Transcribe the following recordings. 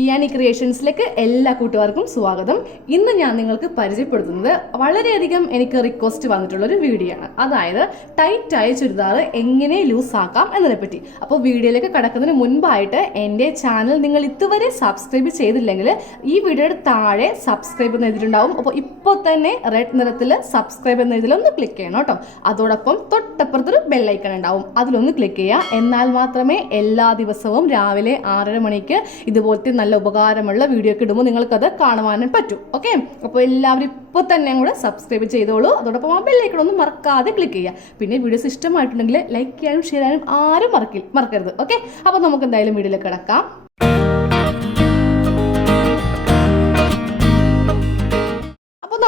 ഇയാനി ക്രിയേഷൻസിലേക്ക് എല്ലാ കൂട്ടുകാർക്കും സ്വാഗതം. ഇന്ന് ഞാൻ നിങ്ങൾക്ക് പരിചയപ്പെടുത്തുന്നത് വളരെയധികം എനിക്ക് റിക്വസ്റ്റ് വന്നിട്ടുള്ള ഒരു വീഡിയോ ആണ്. അതായത് ടൈറ്റായ ചുരിദാർ എങ്ങനെ ലൂസ് ആക്കാം എന്നതിനെപ്പറ്റി. അപ്പോൾ വീഡിയോയിലേക്ക് കടക്കുന്നതിന് മുൻപായിട്ട് എൻ്റെ ചാനൽ നിങ്ങൾ ഇതുവരെ സബ്സ്ക്രൈബ് ചെയ്തില്ലെങ്കിൽ ഈ വീഡിയോയുടെ താഴെ സബ്സ്ക്രൈബ് എന്ന് എഴുതിയിട്ടുണ്ടാവും. അപ്പോൾ ഇപ്പോൾ തന്നെ റെഡ് നിറത്തിൽ സബ്സ്ക്രൈബ് എന്ന ഇതിലൊന്ന് ക്ലിക്ക് ചെയ്യണം കേട്ടോ. അതോടൊപ്പം തൊട്ടപ്പുറത്തൊരു ബെല്ലൈക്കൺ ഉണ്ടാവും, അതിലൊന്ന് ക്ലിക്ക് ചെയ്യുക. എന്നാൽ മാത്രമേ എല്ലാ ദിവസവും രാവിലെ 6:30 മണിക്ക് ഇതുപോലത്തെ നല്ല ഉപകാരമുള്ള വീഡിയോ ഒക്കെ ഇടുമ്പോൾ നിങ്ങൾക്കത് കാണുവാനും പറ്റും. ഓക്കെ, അപ്പോൾ എല്ലാവരും ഇപ്പോൾ തന്നെ കൂടെ സബ്സ്ക്രൈബ് ചെയ്തോളൂ. അതോടൊപ്പം ആ ബെല്ലൈക്കൺ ഒന്നും മറക്കാതെ ക്ലിക്ക് ചെയ്യുക. പിന്നെ വീഡിയോസ് ഇഷ്ടമായിട്ടുണ്ടെങ്കിൽ ലൈക്ക് ചെയ്യാനും ഷെയർ ചെയ്യാനും ആരും മറക്കരുത്. ഓക്കെ, അപ്പോൾ നമുക്ക് എന്തായാലും വീഡിയോയിലേക്ക് കിടക്കാം.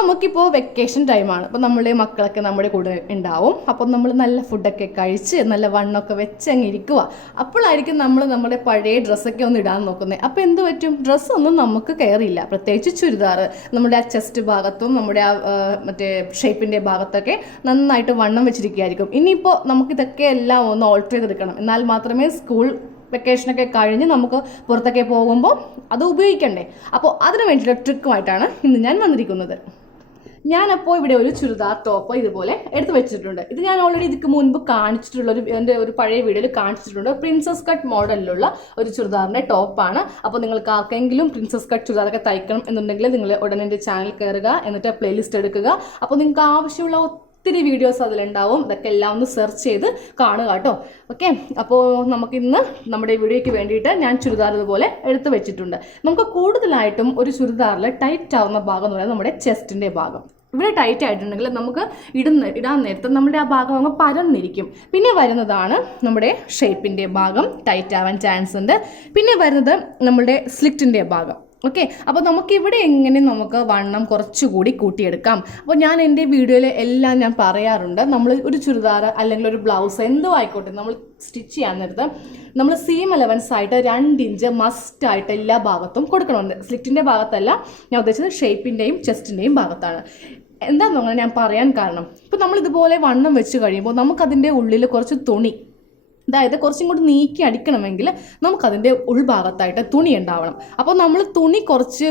നമുക്കിപ്പോൾ വെക്കേഷൻ ടൈമാണ്. അപ്പോൾ നമ്മുടെ മക്കളൊക്കെ നമ്മുടെ കൂടെ ഉണ്ടാവും. അപ്പോൾ നമ്മൾ നല്ല ഫുഡൊക്കെ കഴിച്ച് നല്ല വണ്ണമൊക്കെ വെച്ച് അങ്ങ് ഇരിക്കുക. അപ്പോഴായിരിക്കും നമ്മൾ നമ്മുടെ പഴയ ഡ്രസ്സൊക്കെ ഒന്ന് ഇടാൻ നോക്കുന്നത്. അപ്പോൾ എന്ത് പറ്റും, ഡ്രസ്സൊന്നും നമുക്ക് കയറിയില്ല. പ്രത്യേകിച്ച് ചുരിദാർ നമ്മുടെ ആ ചെസ്റ്റ് ഭാഗത്തും നമ്മുടെ ആ മറ്റേ ഷേപ്പിൻ്റെ ഭാഗത്തൊക്കെ നന്നായിട്ട് വണ്ണം വെച്ചിരിക്കുകയായിരിക്കും. ഇനിയിപ്പോൾ നമുക്കിതൊക്കെ എല്ലാം ഒന്ന് ഓൾട്ടർ ചെയ്തെടുക്കണം. എന്നാൽ മാത്രമേ സ്കൂൾ വെക്കേഷനൊക്കെ കഴിഞ്ഞ് നമുക്ക് പുറത്തൊക്കെ പോകുമ്പോൾ അത് ഉപയോഗിക്കണ്ടേ. അപ്പോൾ അതിന് വേണ്ടിയിട്ടുള്ള ട്രിക്കുമായിട്ടാണ് ഇന്ന് ഞാൻ വന്നിരിക്കുന്നത്. ഞാനപ്പോൾ ഇവിടെ ഒരു ചുരിദാർ ടോപ്പ് ഇതുപോലെ എടുത്ത് വെച്ചിട്ടുണ്ട്. ഇത് ഞാൻ ഓൾറെഡി ഇതിക്ക് മുൻപ് കാണിച്ചിട്ടുള്ള എൻ്റെ ഒരു പഴയ വീഡിയോയിൽ കാണിച്ചിട്ടുണ്ട്. പ്രിൻസസ് കട്ട് മോഡലിലുള്ള ഒരു ചുരിദാറിൻ്റെ ടോപ്പാണ്. അപ്പോൾ നിങ്ങൾക്ക് ആർക്കെങ്കിലും പ്രിൻസസ് കട്ട് ചുരിദാറൊക്കെ തയ്ക്കണം എന്നുണ്ടെങ്കിൽ നിങ്ങൾ ഉടനെ എൻ്റെ ചാനൽ കയറുക, എന്നിട്ട് പ്ലേലിസ്റ്റ് എടുക്കുക. അപ്പോൾ നിങ്ങൾക്ക് ആവശ്യമുള്ള ഒത്തിരി വീഡിയോസ് അതിലുണ്ടാവും. ഇതൊക്കെ എല്ലാം ഒന്ന് സെർച്ച് ചെയ്ത് കാണുക കേട്ടോ. ഓക്കെ, അപ്പോൾ നമുക്കിന്ന് നമ്മുടെ വീഡിയോയ്ക്ക് വേണ്ടിയിട്ട് ഞാൻ ചുരിദാർ ഇതുപോലെ എടുത്ത് വെച്ചിട്ടുണ്ട്. നമുക്ക് കൂടുതലായിട്ടും ഒരു ചുരിദാറിൽ ടൈറ്റ് ആവുന്ന ഭാഗം എന്ന് പറയുന്നത് നമ്മുടെ ചെസ്റ്റിൻ്റെ ഭാഗം. ഇവിടെ ടൈറ്റ് ആയിട്ടുണ്ടെങ്കിൽ നമുക്ക് ഇടാൻ നേരത്തെ നമ്മുടെ ആ ഭാഗം അങ്ങ് പരന്നിരിക്കും. പിന്നെ വരുന്നതാണ് നമ്മുടെ ഷേപ്പിൻ്റെ ഭാഗം, ടൈറ്റ് ആവാൻ ചാൻസ് ഉണ്ട്. പിന്നെ വരുന്നത് നമ്മുടെ സ്ലിറ്റിൻ്റെ ഭാഗം. ഓക്കെ, അപ്പോൾ നമുക്കിവിടെ എങ്ങനെ നമുക്ക് വണ്ണം കുറച്ചുകൂടി കൂട്ടിയെടുക്കാം. അപ്പോൾ ഞാൻ എൻ്റെ വീഡിയോയിൽ എല്ലാം ഞാൻ പറയാറുണ്ട്, നമ്മൾ ഒരു ചുരിദാർ അല്ലെങ്കിൽ ഒരു ബ്ലൗസ് എന്തോ ആയിക്കോട്ടെ നമ്മൾ സ്റ്റിച്ച് ചെയ്യാൻ നേരത്ത് നമ്മൾ സീം അലവൻസ് ആയിട്ട് 2 ഇഞ്ച് മസ്റ്റായിട്ട് എല്ലാ ഭാഗത്തും കൊടുക്കണമെന്ന്. സ്ലിറ്റിൻ്റെ ഭാഗത്തല്ല ഞാൻ ഉദ്ദേശിച്ചത്, ഷേപ്പിൻ്റെയും ചെസ്റ്റിൻ്റെയും ഭാഗത്താണ്. എന്താണെന്ന് പറഞ്ഞാൽ ഞാൻ പറയാൻ കാരണം, ഇപ്പോൾ നമ്മൾ ഇതുപോലെ വണ്ണം വെച്ച് കഴിയുമ്പോൾ നമുക്കതിൻ്റെ ഉള്ളിൽ കുറച്ച് തുണി, അതായത് കുറച്ചും കൂടി നീക്കി അടിക്കണമെങ്കിൽ നമുക്കതിൻ്റെ ഉൾഭാഗത്തായിട്ട് തുണി ഉണ്ടാവണം. അപ്പോൾ നമ്മൾ തുണി കുറച്ച്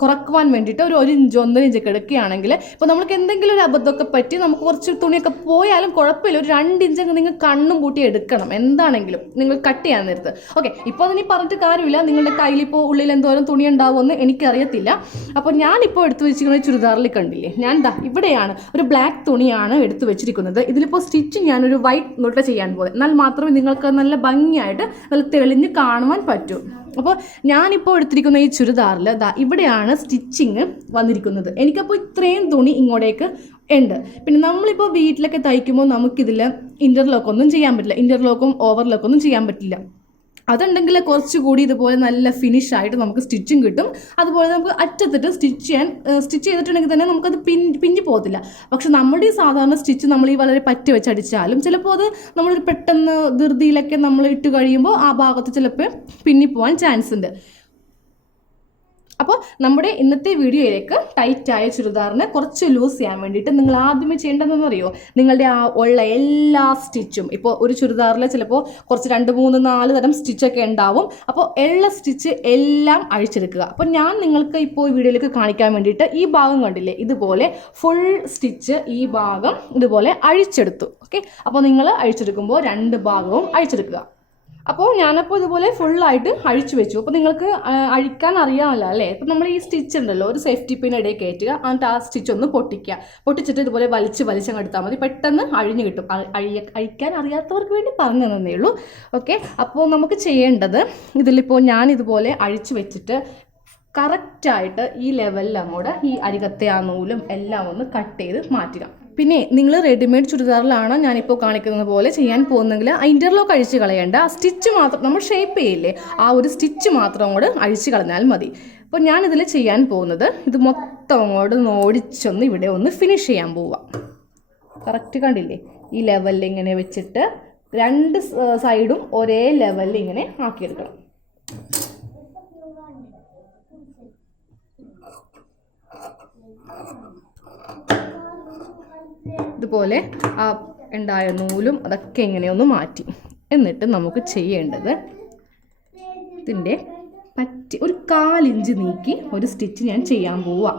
കുറക്കുവാൻ വേണ്ടിയിട്ട് ഒരു 1 ഇഞ്ച് 1.5 ഇഞ്ചൊക്കെ എടുക്കുകയാണെങ്കിൽ ഇപ്പോൾ നമുക്ക് എന്തെങ്കിലും ഒരു അബദ്ധമൊക്കെ പറ്റി നമുക്ക് കുറച്ച് തുണിയൊക്കെ പോയാലും കുഴപ്പമില്ല. ഒരു 2 ഇഞ്ചൊക്കെ നിങ്ങൾ കണ്ണും കൂട്ടി എടുക്കണം എന്താണെങ്കിലും നിങ്ങൾ കട്ട് ചെയ്യാൻ നേരത്ത്. ഓക്കെ, ഇപ്പോൾ അതിന് പറഞ്ഞിട്ട് കാര്യമില്ല, നിങ്ങളുടെ കയ്യിലിപ്പോൾ ഉള്ളിൽ എന്തോരം തുണി ഉണ്ടാവുമെന്ന് എനിക്കറിയത്തില്ല. അപ്പോൾ ഞാനിപ്പോൾ എടുത്തു വെച്ചിരിക്കുന്ന ചുരിദാറിൽ കണ്ടില്ലേ, ഞാൻ ഇവിടെയാണ് ഒരു ബ്ലാക്ക് തുണിയാണ് എടുത്തു വെച്ചിരിക്കുന്നത്. ഇതിലിപ്പോൾ സ്റ്റിച്ച് ഞാനൊരു വൈറ്റ് നോട്ട് ചെയ്യാൻ പോകുന്നത്, എന്നാൽ മാത്രമേ നിങ്ങൾക്ക് നല്ല ഭംഗിയായിട്ട് നല്ല തെളിഞ്ഞ് കാണുവാൻ പറ്റൂ. അപ്പോൾ ഞാനിപ്പോൾ എടുത്തിരിക്കുന്ന ഈ ചുരിദാറിൽ ഇവിടെയാണ് സ്റ്റിച്ചിങ് വന്നിരിക്കുന്നത്. എനിക്കപ്പോൾ ഇത്രയും തുണി ഇങ്ങോട്ടേക്ക് ഉണ്ട്. പിന്നെ നമ്മളിപ്പോൾ വീട്ടിലൊക്കെ തയ്ക്കുമ്പോൾ നമുക്കിതിൽ ഇൻ്റർലോക്കൊന്നും ചെയ്യാൻ പറ്റില്ല, ഇൻ്റർലോക്കും ഓവർലോക്കൊന്നും ചെയ്യാൻ പറ്റില്ല. അതുണ്ടെങ്കിൽ കുറച്ചുകൂടി ഇതുപോലെ നല്ല ഫിനിഷായിട്ട് നമുക്ക് സ്റ്റിച്ചിങ് കിട്ടും. അതുപോലെ നമുക്ക് അറ്റത്തിട്ട് സ്റ്റിച്ച് ചെയ്തിട്ടുണ്ടെങ്കിൽ തന്നെ നമുക്കത് പിഞ്ചി പോകത്തില്ല. പക്ഷെ നമ്മുടെ ഈ സാധാരണ സ്റ്റിച്ച് നമ്മൾ ഈ വളരെ പറ്റി വെച്ചടിച്ചാലും ചിലപ്പോൾ അത് നമ്മളൊരു പെട്ടെന്ന് ധൃതിയിലൊക്കെ നമ്മൾ ഇട്ട് കഴിയുമ്പോൾ ആ ഭാഗത്ത് ചിലപ്പോൾ പിന്നിപ്പോവാൻ ചാൻസ് ഉണ്ട്. അപ്പോൾ നമ്മുടെ ഇന്നത്തെ വീഡിയോയിലേക്ക് ടൈറ്റായ ചുരിദാറിനെ കുറച്ച് ലൂസ് ചെയ്യാൻ വേണ്ടിയിട്ട് നിങ്ങൾ ആദ്യമേ ചെയ്യേണ്ടതെന്ന് അറിയോ, നിങ്ങളുടെ ആ ഉള്ള എല്ലാ സ്റ്റിച്ചും, ഇപ്പോൾ ഒരു ചുരിദാറിൽ ചിലപ്പോൾ കുറച്ച് 2, 3, 4 തരം സ്റ്റിച്ചൊക്കെ ഉണ്ടാവും. അപ്പോൾ ഉള്ള സ്റ്റിച്ച് എല്ലാം അഴിച്ചെടുക്കുക. അപ്പോൾ ഞാൻ നിങ്ങൾക്ക് ഇപ്പോൾ ഈ വീഡിയോയിലേക്ക് കാണിക്കാൻ വേണ്ടിയിട്ട് ഈ ഭാഗം കണ്ടില്ലേ, ഇതുപോലെ ഫുൾ സ്റ്റിച്ച് ഈ ഭാഗം ഇതുപോലെ അഴിച്ചെടുത്തു. ഓക്കെ, അപ്പോൾ നിങ്ങൾ അഴിച്ചെടുക്കുമ്പോൾ 2 ഭാഗവും അഴിച്ചെടുക്കുക. അപ്പോൾ ഞാനപ്പോൾ ഇതുപോലെ ഫുള്ളായിട്ട് അഴിച്ചു വെച്ചു. അപ്പോൾ നിങ്ങൾക്ക് അഴിക്കാൻ അറിയാമല്ലോ അല്ലേ. അപ്പോൾ നമ്മൾ ഈ സ്റ്റിച്ച് ഉണ്ടല്ലോ, ഒരു സേഫ്റ്റി പിൻ ഇടയിൽ കയറ്റുക, എന്നിട്ട് ആ സ്റ്റിച്ച് ഒന്ന് പൊട്ടിച്ചിട്ട് ഇതുപോലെ വലിച്ചങ്ങ് എടുത്താൽ മതി, പെട്ടെന്ന് അഴിഞ്ഞു കിട്ടും. അഴിക്കാൻ അറിയാത്തവർക്ക് വേണ്ടി പറഞ്ഞു തന്നേ ഉള്ളൂ. ഓക്കെ, അപ്പോൾ നമുക്ക് ചെയ്യേണ്ടത്, ഇതിലിപ്പോൾ ഞാൻ ഇതുപോലെ അഴിച്ചു വെച്ചിട്ട് കറക്റ്റായിട്ട് ഈ ലെവലിൽ അങ്ങോട്ട് ഈ അരികത്തെ ആ നൂലും എല്ലാം ഒന്ന് കട്ട് ചെയ്ത് മാറ്റുക. പിന്നെ നിങ്ങൾ റെഡിമെയ്ഡ് ചുരിദാറിലാണ് ഞാനിപ്പോൾ കാണിക്കുന്നത് പോലെ ചെയ്യാൻ പോകുന്നെങ്കിൽ ആ ഇൻ്റർലോക്ക് അഴിച്ച് കളയേണ്ട, ആ സ്റ്റിച്ച് മാത്രം നമ്മൾ ഷേപ്പ് ചെയ്യില്ലേ, ആ ഒരു സ്റ്റിച്ച് മാത്രം അങ്ങോട്ട് അഴിച്ച് കളഞ്ഞാൽ മതി. അപ്പോൾ ഞാനിതിൽ ചെയ്യാൻ പോകുന്നത് ഇത് മൊത്തം അങ്ങോട്ട് ഓടിച്ചൊന്ന് ഇവിടെ ഒന്ന് ഫിനിഷ് ചെയ്യാൻ പോവുക. കറക്റ്റ് കണ്ടില്ലേ, ഈ ലെവലിൽ ഇങ്ങനെ വെച്ചിട്ട് 2 സൈഡും ഒരേ ലെവലിൽ ഇങ്ങനെ ആക്കിയെടുക്കണം. ഇതുപോലെ ആ ഉണ്ടായ നൂലും അതൊക്കെ ഇങ്ങനെയൊന്ന് മാറ്റി. എന്നിട്ട് നമുക്ക് ചെയ്യേണ്ടത് ഇതിൻ്റെ ഒരു 1/4 ഇഞ്ച് നീക്കി ഒരു സ്റ്റിച്ച് ഞാൻ ചെയ്യാൻ പോവാം.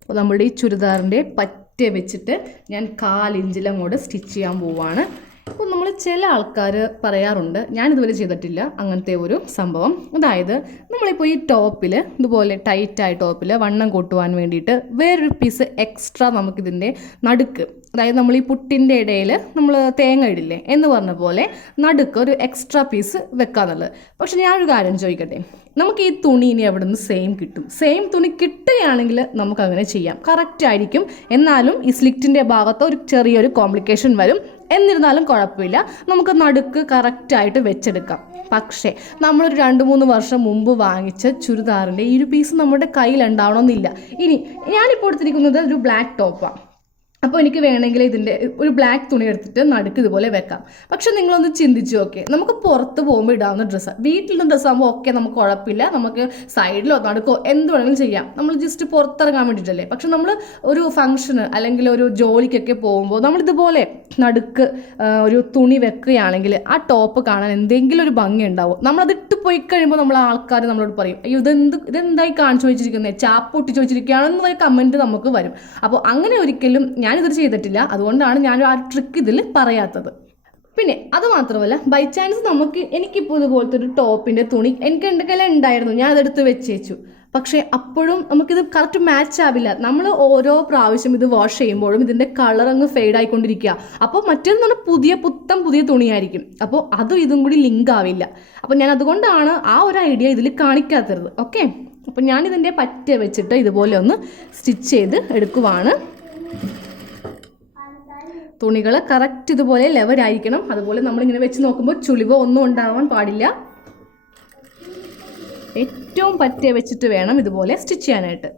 അപ്പോൾ നമ്മുടെ ഈ ചുരിദാറിൻ്റെ പറ്റ വെച്ചിട്ട് ഞാൻ 1/4 ഇഞ്ചിൽ അങ്ങോട്ട് സ്റ്റിച്ച് ചെയ്യാൻ പോവാണ്. അപ്പോൾ നമ്മൾ ചില ആൾക്കാർ പറയാറുണ്ട്, ഞാനിതുവരെ ചെയ്തിട്ടില്ല അങ്ങനത്തെ ഒരു സംഭവം. അതായത് നമ്മളിപ്പോൾ ഈ ടോപ്പിൽ ഇതുപോലെ ടൈറ്റായ ടോപ്പിൽ വണ്ണം കൂട്ടുവാൻ വേണ്ടിയിട്ട് വേറൊരു പീസ് എക്സ്ട്രാ നമുക്കിതിൻ്റെ നടുക്ക്, അതായത് നമ്മൾ ഈ പുട്ടിൻ്റെ ഇടയിൽ നമ്മൾ തേങ്ങ ഇടില്ലേ എന്ന് പറഞ്ഞ പോലെ നടുക്ക് ഒരു എക്സ്ട്രാ പീസ് വെക്കാന്നുള്ളത്. പക്ഷെ ഞാനൊരു കാര്യം ചോദിക്കട്ടെ, നമുക്ക് ഈ തുണി ഇനി എവിടെ നിന്ന് സെയിം കിട്ടും? സെയിം തുണി കിട്ടുകയാണെങ്കിൽ നമുക്കങ്ങനെ ചെയ്യാം, കറക്റ്റ് ആയിരിക്കും. എന്നാലും ഈ സ്ലിറ്റിൻ്റെ ഭാഗത്ത് ഒരു ചെറിയൊരു കോംപ്ലിക്കേഷൻ വരും. എന്നിരുന്നാലും കുഴപ്പമില്ല, നമുക്ക് നടുക്ക് കറക്റ്റായിട്ട് വെച്ചെടുക്കാം. പക്ഷേ നമ്മളൊരു 2-3 വർഷം മുമ്പ് വാങ്ങിച്ച ചുരിദാറിൻ്റെ ഈ ഒരു പീസ് നമ്മുടെ കയ്യിലുണ്ടാവണമെന്നില്ല. ഇനി ഞാനിപ്പോൾ എടുത്തിരിക്കുന്നത് ഒരു ബ്ലാക്ക് ടോപ്പാണ്. അപ്പോൾ എനിക്ക് വേണമെങ്കിൽ ഇതിൻ്റെ ഒരു ബ്ലാക്ക് തുണി എടുത്തിട്ട് നടുക്ക് ഇതുപോലെ വെക്കാം. പക്ഷെ നിങ്ങളൊന്ന് ചിന്തിച്ച് നോക്കേ, നമുക്ക് പുറത്ത് പോകുമ്പോൾ ഇടാവുന്ന ഡ്രസ്സാണ്. വീട്ടിലുള്ള ഡ്രസ്സാകുമ്പോൾ ഓക്കെ, നമുക്ക് കുഴപ്പമില്ല, നമുക്ക് സൈഡിലോ നടുക്കോ എന്ത് വേണമെങ്കിലും ചെയ്യാം, നമ്മൾ ജസ്റ്റ് പുറത്തിറങ്ങാൻ വേണ്ടിയിട്ടല്ലേ. പക്ഷെ നമ്മൾ ഒരു ഫംഗ്ഷന് അല്ലെങ്കിൽ ഒരു ജോലിക്കൊക്കെ പോകുമ്പോൾ നമ്മളിതുപോലെ നടുക്ക് ഒരു തുണി വെക്കുകയാണെങ്കിൽ ആ ടോപ്പ് കാണാൻ എന്തെങ്കിലും ഒരു ഭംഗി ഉണ്ടാവും. നമ്മളത് ഇട്ട് പോയി കഴിയുമ്പോൾ നമ്മൾ ആൾക്കാർ നമ്മളോട് പറയും, അയ്യോ ഇതെന്തായി കാണിച്ചു വെച്ചിരിക്കുന്നത്, ചാപ്പൊട്ടി ചോദിച്ചിരിക്കുകയാണെന്നുള്ള കമൻറ്റ് നമുക്ക് വരും. അപ്പോൾ അങ്ങനെ ഒരിക്കലും ഞാനിത് ചെയ്തിട്ടില്ല. അതുകൊണ്ടാണ് ഞാൻ ആ ട്രിക്ക് ഇതിൽ പറയാത്തത്. പിന്നെ അത് മാത്രമല്ല, ബൈ ചാൻസ് എനിക്കിപ്പോൾ ഇതുപോലത്തെ ഒരു ടോപ്പിൻ്റെ തുണി എനിക്ക് എൻ്റെ കയ്യിൽ ഉണ്ടായിരുന്നു, ഞാൻ അതെടുത്ത് വെച്ചേച്ചു. പക്ഷേ അപ്പോഴും നമുക്കിത് കറക്റ്റ് മാച്ച് ആവില്ല. നമ്മൾ ഓരോ പ്രാവശ്യം ഇത് വാഷ് ചെയ്യുമ്പോഴും ഇതിൻ്റെ കളർ അങ്ങ് ഫെയ്ഡ് ആയിക്കൊണ്ടിരിക്കുക. അപ്പോൾ മറ്റേന്ന് പറഞ്ഞാൽ പുതിയ തുണിയായിരിക്കും. അപ്പോൾ അതും ഇതും കൂടി ലിങ്ക് ആവില്ല. അപ്പോൾ ഞാൻ അതുകൊണ്ടാണ് ആ ഒരു ഐഡിയ ഇതിൽ കാണിക്കാത്തത്. ഓക്കെ, അപ്പോൾ ഞാനിതിൻ്റെ പറ്റ വെച്ചിട്ട് ഇതുപോലെ ഒന്ന് സ്റ്റിച്ച് ചെയ്ത് എടുക്കുവാണ്. തുണികൾ കറക്റ്റ് ഇതുപോലെ ലെവലായിരിക്കണം. അതുപോലെ നമ്മളിങ്ങനെ വെച്ച് നോക്കുമ്പോൾ ചുളിവോ ഒന്നും ഉണ്ടാവാൻ പാടില്ല. ഏറ്റവും പറ്റിയ വെച്ചിട്ട് വേണം ഇതുപോലെ സ്റ്റിച്ച് ചെയ്യാനായിട്ട്.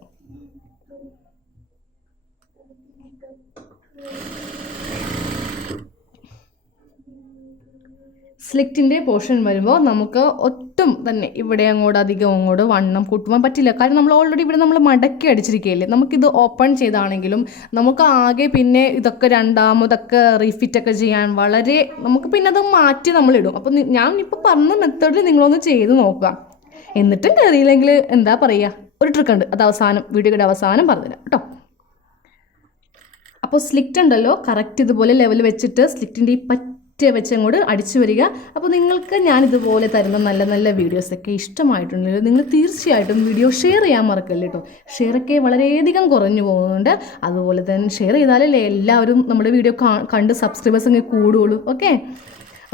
സ്ലിറ്റിൻ്റെ പോർഷൻ വരുമ്പോൾ നമുക്ക് ഒട്ടും തന്നെ ഇവിടെ അങ്ങോട്ട് വണ്ണം കൂട്ടുവാൻ പറ്റില്ല. കാരണം നമ്മൾ ഓൾറെഡി ഇവിടെ നമ്മൾ മടക്കി അടിച്ചിരിക്കുകയല്ലേ. നമുക്കിത് ഓപ്പൺ ചെയ്താണെങ്കിലും നമുക്ക് ആകെ പിന്നെ ഇതൊക്കെ രണ്ടാമതൊക്കെ റീഫിറ്റൊക്കെ ചെയ്യാൻ നമുക്ക് പിന്നെ അത് മാറ്റി നമ്മളിടും. അപ്പോൾ ഞാൻ ഇപ്പോൾ പറഞ്ഞ മെത്തേഡിൽ നിങ്ങളൊന്ന് ചെയ്ത് നോക്കുക. എന്നിട്ടും കയറിയില്ലെങ്കിൽ എന്താ പറയുക, ഒരു ട്രിക്ക് ഉണ്ട്, അത് വീഡിയോയുടെ അവസാനം പറഞ്ഞുതരാം കേട്ടോ. അപ്പോൾ സ്ലിറ്റ് ഉണ്ടല്ലോ, കറക്റ്റ് ഇതുപോലെ ലെവൽ വെച്ചിട്ട് സ്ലിറ്റിൻ്റെ ഈ വെച്ചങ്ങോട്ട് അടിച്ചു വരിക. അപ്പോൾ നിങ്ങൾക്ക് ഞാൻ ഇതുപോലെ തരുന്ന നല്ല നല്ല വീഡിയോസൊക്കെ ഇഷ്ടമായിട്ടുണ്ടെങ്കിൽ നിങ്ങൾ തീർച്ചയായിട്ടും വീഡിയോ ഷെയർ ചെയ്യാൻ മറക്കല്ലേ കേട്ടോ. ഷെയറൊക്കെ വളരെയധികം കുറഞ്ഞു പോകുന്നുണ്ട്. അതുപോലെ തന്നെ ഷെയർ ചെയ്താലല്ലേ എല്ലാവരും നമ്മുടെ വീഡിയോ കണ്ട് സബ്സ്ക്രൈബേഴ്സ് അങ്ങ് കൂടുകയുള്ളൂ. ഓക്കെ,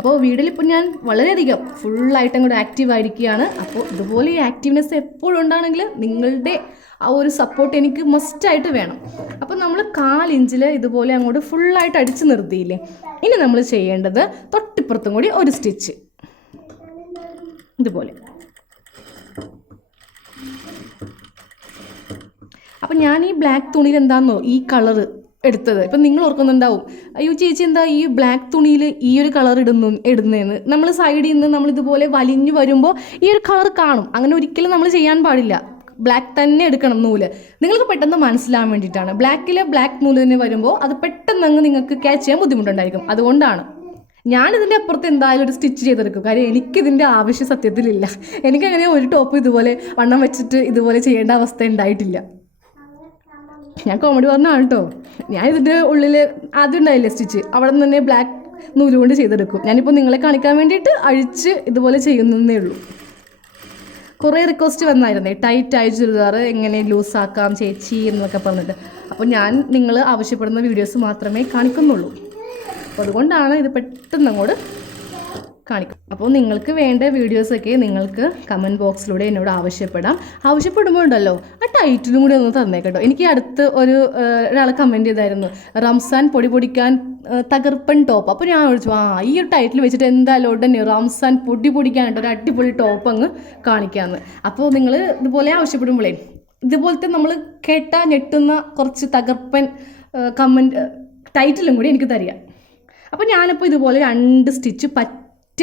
അപ്പോൾ വീഡിയോയിൽ ഇപ്പോൾ ഞാൻ വളരെയധികം ഫുള്ളായിട്ട് അങ്ങോട്ട് ആക്റ്റീവ് ആയിരിക്കുകയാണ്. അപ്പോൾ ഇതുപോലെ ഈ ആക്റ്റീവ്നെസ് എപ്പോഴും ഉണ്ടാണെങ്കിൽ നിങ്ങളുടെ ആ ഒരു സപ്പോർട്ട് എനിക്ക് മസ്റ്റായിട്ട് വേണം. അപ്പോൾ നമ്മൾ 1/4 ഇഞ്ചിൽ ഇതുപോലെ അങ്ങോട്ട് ഫുള്ളായിട്ട് അടിച്ച് നിർത്തിയില്ലേ. ഇനി നമ്മൾ ചെയ്യേണ്ടത് തൊട്ടിപ്പുറത്തും കൂടി ഒരു സ്റ്റിച്ച് ഇതുപോലെ. അപ്പം ഞാൻ ഈ ബ്ലാക്ക് തുണിയിൽ എന്താണെന്നോ ഈ കളറ് എടുത്തത്. ഇപ്പം നിങ്ങൾ ഓർക്കുന്നുണ്ടാവും, അയ്യോ ചേച്ചി എന്താ ഈ ബ്ലാക്ക് തുണിയിൽ ഈ ഒരു കളർ ഇടുന്നതെന്ന്. നമ്മൾ സൈഡിൽ നിന്ന് നമ്മളിതുപോലെ വലിഞ്ഞു വരുമ്പോൾ ഈ ഒരു കളർ കാണും. അങ്ങനെ ഒരിക്കലും നമ്മൾ ചെയ്യാൻ പാടില്ല. ബ്ലാക്ക് തന്നെ എടുക്കണം നൂല്. നിങ്ങൾക്ക് പെട്ടെന്ന് മനസ്സിലാവാൻ വേണ്ടിയിട്ടാണ്. ബ്ലാക്ക് നൂല് തന്നെ വരുമ്പോൾ അത് പെട്ടെന്ന് അങ്ങ് നിങ്ങൾക്ക് ക്യാച്ച് ചെയ്യാൻ ബുദ്ധിമുട്ടുണ്ടായിരിക്കും. അതുകൊണ്ടാണ് ഞാനിതിൻ്റെ അപ്പുറത്ത് എന്തായാലും ഒരു സ്റ്റിച്ച് ചെയ്തെടുക്കും. കാര്യം എനിക്കിതിൻ്റെ ആവശ്യം സത്യത്തിലില്ല. എനിക്കങ്ങനെ ഒരു ടോപ്പ് ഇതുപോലെ വണ്ണം വെച്ചിട്ട് ഇതുപോലെ ചെയ്യേണ്ട അവസ്ഥ ഉണ്ടായിട്ടില്ല. ഞാൻ കോമഡി പറഞ്ഞാണ് കേട്ടോ. ഞാനിതിൻ്റെ ഉള്ളിൽ ആദ്യം ഉണ്ടായില്ലേ സ്റ്റിച്ച്, അവിടെ നിന്ന് തന്നെ ബ്ലാക്ക് നൂല് കൊണ്ട് ചെയ്തെടുക്കും. ഞാനിപ്പോൾ നിങ്ങളെ കാണിക്കാൻ വേണ്ടിയിട്ട് അഴിച്ച് ഇതുപോലെ ചെയ്യുന്നതേ ഉള്ളൂ. കുറേ റിക്വസ്റ്റ് വന്നായിരുന്നേ, ടൈറ്റായ ചുരിദാർ എങ്ങനെ ലൂസാക്കാം ചേച്ചി എന്നൊക്കെ പറഞ്ഞിട്ട്. അപ്പോൾ ഞാൻ നിങ്ങൾ ആവശ്യപ്പെടുന്ന വീഡിയോസ് മാത്രമേ കാണിക്കുന്നുള്ളൂ. അപ്പോൾ അതുകൊണ്ടാണ് ഇത് പെട്ടെന്ന് അങ്ങോട്ട് കാണിക്കും. അപ്പോൾ നിങ്ങൾക്ക് വേണ്ട വീഡിയോസൊക്കെ നിങ്ങൾക്ക് കമൻറ്റ് ബോക്സിലൂടെ എന്നോട് ആവശ്യപ്പെടുമ്പോൾ ഉണ്ടല്ലോ ആ ടൈറ്റിലും കൂടി ഒന്ന് തന്നേക്കട്ടോ. എനിക്ക് അടുത്ത് ഒരാൾ കമൻറ്റ് ചെയ്തായിരുന്നു, റംസാൻ പൊടി പൊടിക്കാൻ തകർപ്പൻ ടോപ്പ്. അപ്പോൾ ഞാൻ വിളിച്ചു, ഈ ഒരു ടൈറ്റിൽ വെച്ചിട്ട് എന്തായാലും ഉടനെ റംസാൻ പൊടി പൊടിക്കാനായിട്ട് ഒരു അടിപൊളി ടോപ്പ് അങ്ങ് കാണിക്കാമെന്ന്. അപ്പോൾ നിങ്ങൾ ഇതുപോലെ ആവശ്യപ്പെടുമ്പോഴേ ഇതുപോലത്തെ നമ്മൾ കേട്ടാൽ ഞെട്ടുന്ന കുറച്ച് തകർപ്പൻ കമൻറ്റ് ടൈറ്റിലും കൂടി എനിക്ക് തരിക. അപ്പോൾ ഞാനിപ്പോൾ ഇതുപോലെ 2 സ്റ്റിച്ച്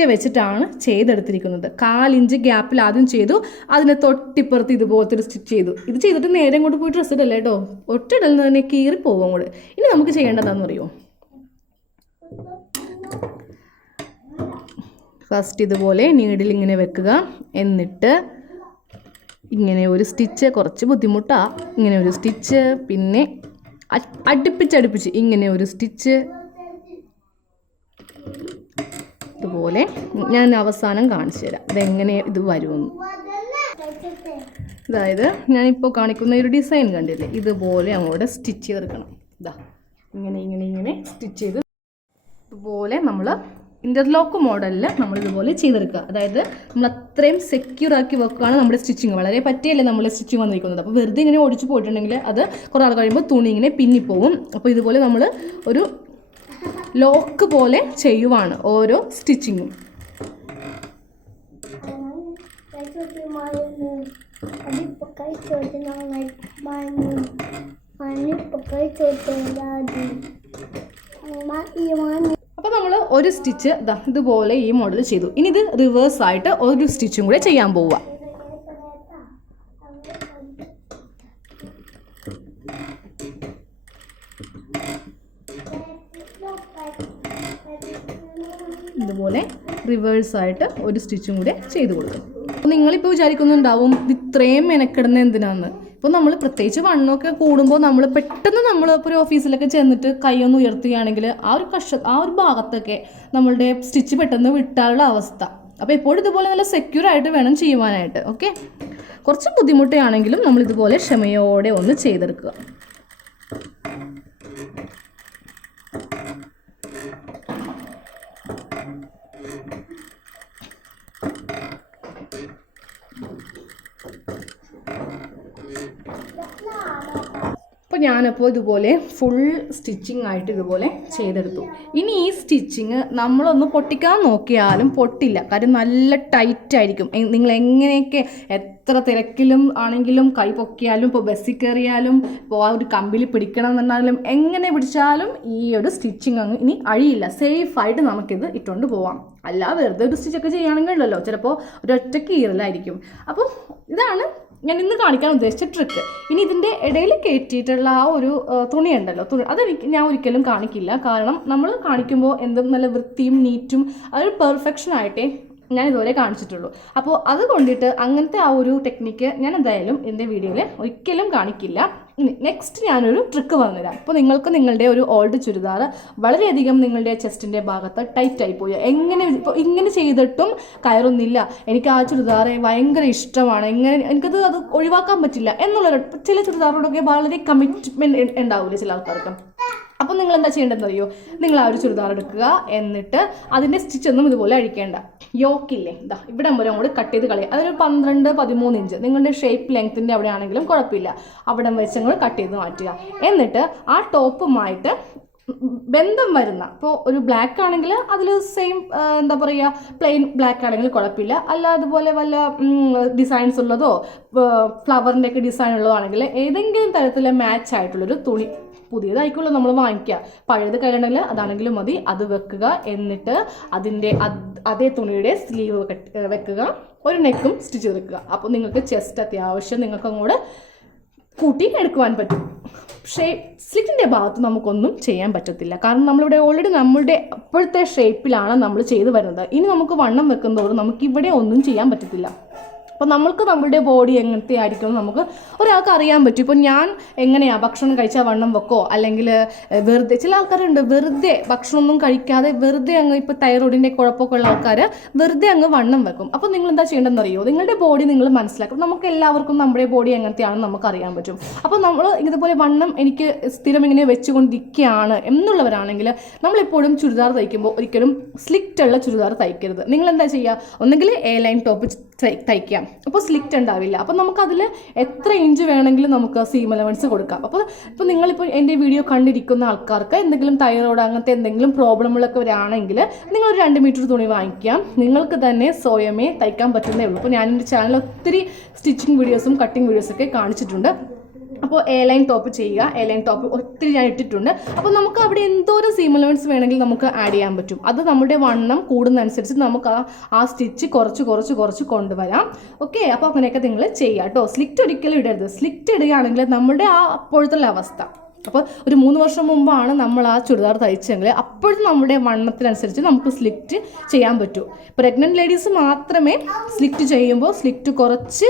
വെച്ചിട്ടാണ് ചെയ്തെടുത്തിരിക്കുന്നത്. 1/4 ഇഞ്ച് ഗ്യാപ്പിൽ ആദ്യം ചെയ്തു, അതിന് തൊട്ടിപ്പുറത്ത് ഇതുപോലത്തെ ഒരു സ്റ്റിച്ച് ചെയ്തു. ഇത് ചെയ്തിട്ട് നേരെ അങ്ങോട്ട് പോയി ഡ്രസ്സ് ഇടല്ലേ കേട്ടോ, ഒറ്റിടലിന് തന്നെ കീറി പോകും അങ്ങോട്ട്. ഇനി നമുക്ക് ചെയ്യേണ്ടതാണെന്ന് അറിയുമോ, ഫസ്റ്റ് ഇതുപോലെ നീഡിൽ ഇങ്ങനെ വെക്കുക. എന്നിട്ട് ഇങ്ങനെ ഒരു സ്റ്റിച്ച് കുറച്ച് ബുദ്ധിമുട്ടാണ്. ഇങ്ങനെ ഒരു സ്റ്റിച്ച്, പിന്നെ അടുപ്പിച്ചടുപ്പിച്ച് ഇങ്ങനെ ഒരു സ്റ്റിച്ച്. ഇതുപോലെ ഞാൻ അവസാനം കാണിച്ചു തരാം ഇതെങ്ങനെ ഇത് വരുമെന്ന്. അതായത് ഞാനിപ്പോൾ കാണിക്കുന്ന ഒരു ഡിസൈൻ കണ്ടില്ലേ, ഇതുപോലെ അങ്ങോട്ട് സ്റ്റിച്ച് ചേർക്കണം. ഇതാ ഇങ്ങനെ ഇങ്ങനെ ഇങ്ങനെ സ്റ്റിച്ച് ചെയ്ത് ഇതുപോലെ നമ്മൾ ഇൻ്റർലോക്ക് മോഡലിൽ നമ്മളിതുപോലെ ചെയ്തെടുക്കുക. അതായത് നമ്മൾ അത്രയും സെക്യൂർ ആക്കി വെക്കുകയാണ് നമ്മുടെ സ്റ്റിച്ചിങ്. വളരെ പറ്റിയല്ലേ നമ്മൾ സ്റ്റിച്ചിങ് വന്നിരിക്കുന്നത്. അപ്പോൾ വെറുതെ ഇങ്ങനെ ഓടിച്ച് പോയിട്ടുണ്ടെങ്കിൽ അത് കുറേ നാൾ കഴിയുമ്പോൾ തുണി ഇങ്ങനെ പിന്നിപ്പോവും. അപ്പോൾ ഇതുപോലെ നമ്മൾ ഒരു ലോക്ക് പോലെ ചെയ്യുവാണ് ഓരോ സ്റ്റിച്ചിങ്ങും. അപ്പോൾ നമ്മൾ ഒരു സ്റ്റിച്ച് ഇതുപോലെ ഈ മോഡൽ ചെയ്തു. ഇനി ഇത് റിവേഴ്സ് ആയിട്ട് ഒരു സ്റ്റിച്ചും കൂടെ ചെയ്യാൻ പോവുക. ഇതുപോലെ റിവേഴ്സ് ആയിട്ട് ഒരു സ്റ്റിച്ചും കൂടെ ചെയ്ത് കൊടുക്കും. അപ്പോൾ നിങ്ങളിപ്പോൾ വിചാരിക്കുന്നുണ്ടാവും ഇത്രയും മെനക്കെടുന്ന എന്തിനാന്ന്. ഇപ്പോൾ നമ്മൾ പ്രത്യേകിച്ച് വണ്ണമൊക്കെ കൂടുമ്പോൾ നമ്മൾ പെട്ടെന്ന് ഇപ്പോൾ ഒരു ഓഫീസിലൊക്കെ ചെന്നിട്ട് കൈയൊന്ന് ഉയർത്തുകയാണെങ്കിൽ ആ ഒരു ഭാഗത്തൊക്കെ നമ്മളുടെ സ്റ്റിച്ച് പെട്ടെന്ന് വിട്ടാനുള്ള അവസ്ഥ. അപ്പോൾ എപ്പോഴും ഇതുപോലെ നല്ല സെക്യൂർ ആയിട്ട് വേണം ചെയ്യുവാനായിട്ട്. ഓക്കെ, കുറച്ച് ബുദ്ധിമുട്ടാണെങ്കിലും നമ്മൾ ഇതുപോലെ ക്ഷമയോടെ ഒന്ന് ചെയ്തെടുക്കുക. അപ്പോൾ ഞാനപ്പോൾ ഇതുപോലെ ഫുൾ സ്റ്റിച്ചിങ് ആയിട്ട് ഇതുപോലെ ചെയ്തെടുത്തു. ഇനി ഈ സ്റ്റിച്ചിങ് നമ്മളൊന്ന് പൊട്ടിക്കാൻ നോക്കിയാലും പൊട്ടില്ല. കാര്യം നല്ല ടൈറ്റായിരിക്കും. നിങ്ങൾ എങ്ങനെയൊക്കെ എത്ര തിരക്കിലും ആണെങ്കിലും കൈ പൊക്കിയാലും ഇപ്പോൾ ബസ്സിൽ കയറിയാലും ഇപ്പോൾ ആ ഒരു കമ്പിൽ പിടിക്കണം എന്നുണ്ടെങ്കിലും എങ്ങനെ പിടിച്ചാലും ഈ ഒരു സ്റ്റിച്ചിങ് അങ്ങ് ഇനി അഴിയില്ല. സേഫായിട്ട് നമുക്കിത് ഇട്ടുകൊണ്ട് പോവാം. അല്ല വെറുതെ ഒരു സ്റ്റിച്ചൊക്കെ ചെയ്യുകയാണെങ്കിലല്ലോ ചിലപ്പോൾ ഒരൊറ്റ കീറലായിരിക്കും. അപ്പോൾ ഇതാണ് ഞാൻ ഇന്ന് കാണിക്കാൻ ഉദ്ദേശിച്ച ട്രിക്ക്. ഇനി ഇതിൻ്റെ ഇടയിൽ കയറ്റിയിട്ടുള്ള ആ ഒരു തുണി ഉണ്ടല്ലോ, ഞാൻ ഒരിക്കലും കാണിക്കില്ല. കാരണം നമ്മൾ കാണിക്കുമ്പോൾ എന്തും നല്ല വൃത്തിയും നീറ്റും അതൊരു പെർഫെക്ഷനായിട്ടേ ഞാൻ ഇതുവരെ കാണിച്ചിട്ടുള്ളൂ. അപ്പോൾ അത് കൊണ്ടിട്ട് അങ്ങനത്തെ ആ ഒരു ടെക്നിക്ക് ഞാൻ എന്തായാലും എൻ്റെ വീഡിയോയിൽ ഒരിക്കലും കാണിക്കില്ല. നെക്സ്റ്റ് ഞാനൊരു ട്രിക്ക് പറഞ്ഞുതരാം. ഇപ്പോൾ നിങ്ങൾക്ക് നിങ്ങളുടെ ഒരു ഓൾഡ് ചുരിദാർ വളരെയധികം നിങ്ങളുടെ ചെസ്റ്റിൻ്റെ ഭാഗത്ത് ടൈറ്റായി പോയി, ഇപ്പോൾ ഇങ്ങനെ ചെയ്തിട്ടും കയറുന്നില്ല, എനിക്ക് ആ ചുരിദാറെ ഭയങ്കര ഇഷ്ടമാണ്, എനിക്കത് ഒഴിവാക്കാൻ പറ്റില്ല എന്നുള്ളൊരു ചില ചുരിദാറിനോടൊക്കെ വളരെ കമ്മിറ്റ്മെൻറ്റ് ഉണ്ടാവില്ല ചില ആൾക്കാർക്ക്. അപ്പോൾ നിങ്ങൾ എന്താ ചെയ്യേണ്ടതെന്ന് അറിയോ, നിങ്ങൾ ആ ഒരു ചുരിദാർ എടുക്കുക, എന്നിട്ട് അതിൻ്റെ സ്റ്റിച്ചൊന്നും ഇതുപോലെ അഴിക്കേണ്ട. യോക്കില്ലേ, ഇവിടെ വരെ അങ്ങോട്ട് കട്ട് ചെയ്ത് കളയുക. അതൊരു 12-13 ഇഞ്ച് നിങ്ങളുടെ ഷേപ്പ് ലെങ്ത്തിൻ്റെ അവിടെ ആണെങ്കിലും കുഴപ്പമില്ല, അവിടെ വെച്ച് അങ്ങോട്ട് കട്ട് ചെയ്ത് മാറ്റുക. എന്നിട്ട് ആ ടോപ്പുമായിട്ട് ബന്ധം വരുന്ന, ഇപ്പോൾ ഒരു ബ്ലാക്ക് ആണെങ്കിൽ അതിൽ സെയിം എന്താ പറയുക പ്ലെയിൻ ബ്ലാക്ക് ആണെങ്കിൽ കുഴപ്പമില്ല, അല്ല അതുപോലെ വല്ല ഡിസൈൻസ് ഉള്ളതോ ഫ്ലവറിൻ്റെ ഒക്കെ ഡിസൈൻ ഉള്ളതാണെങ്കിൽ ഏതെങ്കിലും തരത്തിൽ മാച്ച് ആയിട്ടുള്ളൊരു തുണി പുതിയതായിക്കുള്ളൂ നമ്മൾ വാങ്ങിക്കുക. പഴയത് കയ്യിലുണ്ടെങ്കിൽ അതാണെങ്കിലും മതി, അത് വെക്കുക. എന്നിട്ട് അതിൻ്റെ അതേ തുണിയുടെ സ്ലീവ് വെക്കുക, ഒരു നെക്കും സ്റ്റിച്ച് ചെയ്തെടുക്കുക. അപ്പോൾ നിങ്ങൾക്ക് ചെസ്റ്റ് അത്യാവശ്യം നിങ്ങൾക്ക് അങ്ങോട്ട് കൂട്ടി എടുക്കുവാൻ പറ്റും. സ്ലിറ്റിൻ്റെ ഭാഗത്ത് നമുക്കൊന്നും ചെയ്യാൻ പറ്റത്തില്ല. കാരണം നമ്മളിവിടെ ഓൾറെഡി നമ്മളുടെ അപ്പോഴത്തെ ഷേപ്പിലാണ് നമ്മൾ ചെയ്തു വരുന്നത്. ഇനി നമുക്ക് വണ്ണം വെക്കുന്നതോറും നമുക്കിവിടെ ഒന്നും ചെയ്യാൻ പറ്റത്തില്ല. അപ്പോൾ നമ്മൾക്ക് നമ്മളുടെ ബോഡി എങ്ങനത്തെ ആയിരിക്കും നമുക്ക് ഒരാൾക്ക് അറിയാൻ പറ്റും. ഇപ്പോൾ ഞാൻ എങ്ങനെയാണ് ഭക്ഷണം കഴിച്ചാൽ വണ്ണം വെക്കോ, അല്ലെങ്കിൽ വെറുതെ ചില ആൾക്കാരുണ്ട് വെറുതെ ഭക്ഷണമൊന്നും കഴിക്കാതെ വെറുതെ അങ്ങ് ഇപ്പോൾ തൈറോയിഡിൻ്റെ കുഴപ്പമൊക്കെ ഉള്ള ആൾക്കാർ വെറുതെ അങ്ങ് വണ്ണം വെക്കും. അപ്പോൾ നിങ്ങൾ എന്താ ചെയ്യേണ്ടതെന്ന് അറിയോ, നിങ്ങളുടെ ബോഡി നിങ്ങൾ മനസ്സിലാക്കും. നമുക്ക് എല്ലാവർക്കും നമ്മുടെ ബോഡി എങ്ങനത്തെയാണെന്ന് നമുക്ക് അറിയാൻ പറ്റും. അപ്പോൾ നമ്മൾ ഇതുപോലെ വണ്ണം എനിക്ക് സ്ഥിരം ഇങ്ങനെ വെച്ചുകൊണ്ടിരിക്കുകയാണ് എന്നുള്ളവരാണെങ്കിൽ നമ്മളെപ്പോഴും ചുരിദാർ തയ്ക്കുമ്പോൾ ഒരിക്കലും സ്ലിക്റ്റ് ഉള്ള ചുരിദാർ തയ്ക്കരുത്. നിങ്ങൾ എന്താ ചെയ്യുക, ഒന്നെങ്കിൽ എ ലൈൻ ടോപ്പ് തയ്ക്കാം, അപ്പോൾ സ്ലിക്റ്റ് ഉണ്ടാവില്ല. അപ്പോൾ നമുക്കതിൽ എത്ര ഇഞ്ച് വേണമെങ്കിലും നമുക്ക് സീം അലവൻസ് കൊടുക്കാം. അപ്പോൾ നിങ്ങളിപ്പോൾ എൻ്റെ വീഡിയോ കണ്ടിരിക്കുന്ന ആൾക്കാർക്ക് എന്തെങ്കിലും തൈറോയ്ഡ് അങ്ങനത്തെ എന്തെങ്കിലും പ്രോബ്ലമുകളൊക്കെ വരാണെങ്കിൽ നിങ്ങളൊരു 2 മീറ്റർ തുണി വാങ്ങിക്കാം, നിങ്ങൾക്ക് തന്നെ സ്വയമേ തയ്ക്കാൻ പറ്റുന്നേ ഉള്ളൂ. അപ്പോൾ ഞാൻ എൻ്റെ ചാനലിൽ ഒത്തിരി സ്റ്റിച്ചിങ് വീഡിയോസും കട്ടിങ് വീഡിയോസൊക്കെ കാണിച്ചിട്ടുണ്ട്. അപ്പോൾ എ ലൈൻ ടോപ്പ് ചെയ്യുക. എ ലൈൻ ടോപ്പ് ഒത്തിരി ഞാൻ ഇട്ടിട്ടുണ്ട്. അപ്പോൾ നമുക്ക് അവിടെ എന്തോരം സീം അലവൻസ് വേണമെങ്കിൽ നമുക്ക് ആഡ് ചെയ്യാൻ പറ്റും. അത് നമ്മുടെ വണ്ണം കൂടുന്നതനുസരിച്ച് നമുക്ക് ആ സ്റ്റിച്ച് കുറച്ച് കൊണ്ടുവരാം. ഓക്കെ, അപ്പോൾ അങ്ങനെയൊക്കെ നിങ്ങൾ ചെയ്യുക കേട്ടോ. സ്ലിക്റ്റ് ഒരിക്കലും ഇടരുത്. സ്ലിക്റ്റ് ഇടുകയാണെങ്കിൽ നമ്മുടെ ആ അപ്പോഴത്തെ അവസ്ഥ അപ്പോൾ ഒരു 3 വർഷം മുമ്പാണ് നമ്മൾ ആ ചുരിദാർ തയ്ച്ചെങ്കിൽ അപ്പോഴും നമ്മുടെ വണ്ണത്തിനനുസരിച്ച് നമുക്ക് സ്ലിറ്റ് ചെയ്യാൻ പറ്റൂ. പ്രഗ്നൻറ്റ് ലേഡീസ് മാത്രമേ സ്ലിറ്റ് ചെയ്യുമ്പോൾ സ്ലിറ്റ് കുറച്ച്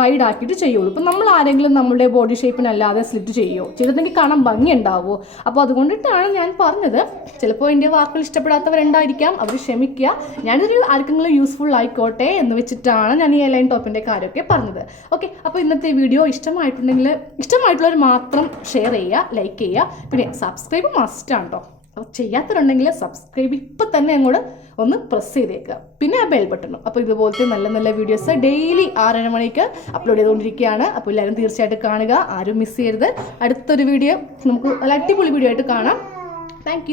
വൈഡ് ആക്കിയിട്ട് ചെയ്യുള്ളൂ. ഇപ്പം നമ്മൾ ആരെങ്കിലും നമ്മുടെ ബോഡി ഷേപ്പിനല്ലാതെ സ്ലിറ്റ് ചെയ്യുമോ? ചെയ്തിട്ടെങ്കിൽ കാണാൻ ഭംഗി ഉണ്ടാവുമോ? അപ്പോൾ അതുകൊണ്ടിട്ടാണ് ഞാൻ പറഞ്ഞത്. ചിലപ്പോൾ എൻ്റെ വാക്കുകൾ ഇഷ്ടപ്പെടാത്തവരുണ്ടായിരിക്കാം, അവർ ക്ഷമിക്കുക. ഞാനൊരു ആർക്കെങ്കിലും യൂസ്ഫുൾ ആയിക്കോട്ടെ എന്ന് വെച്ചിട്ടാണ് ഞാൻ ഈ എലൈൻ ടോപ്പിൻ്റെ കാര്യമൊക്കെ പറഞ്ഞത്. ഓക്കെ, അപ്പോൾ ഇന്നത്തെ വീഡിയോ ഇഷ്ടമായിട്ടുള്ളവർ മാത്രം ഷെയർ ചെയ്യുക, ലൈക്ക് ചെയ്യുക. പിന്നെ സബ്സ്ക്രൈബ് മസ്റ്റാണ് കേട്ടോ. അപ്പോൾ ചെയ്യാത്തവരുണ്ടെങ്കിൽ സബ്സ്ക്രൈബ് ഇപ്പം തന്നെ അങ്ങോട്ട് ഒന്ന് പ്രസ് ചെയ്തേക്കുക. പിന്നെ ആ ബെൽ ബട്ടണും. അപ്പോൾ ഇതുപോലത്തെ നല്ല നല്ല വീഡിയോസ് ഡെയിലി 6:30 മണിക്ക് അപ്ലോഡ് ചെയ്തുകൊണ്ടിരിക്കുകയാണ്. അപ്പോൾ എല്ലാവരും തീർച്ചയായിട്ടും കാണുക, ആരും മിസ് ചെയ്യരുത്. അടുത്തൊരു വീഡിയോ നമുക്ക് നല്ല അടിപൊളി വീഡിയോ ആയിട്ട് കാണാം. താങ്ക്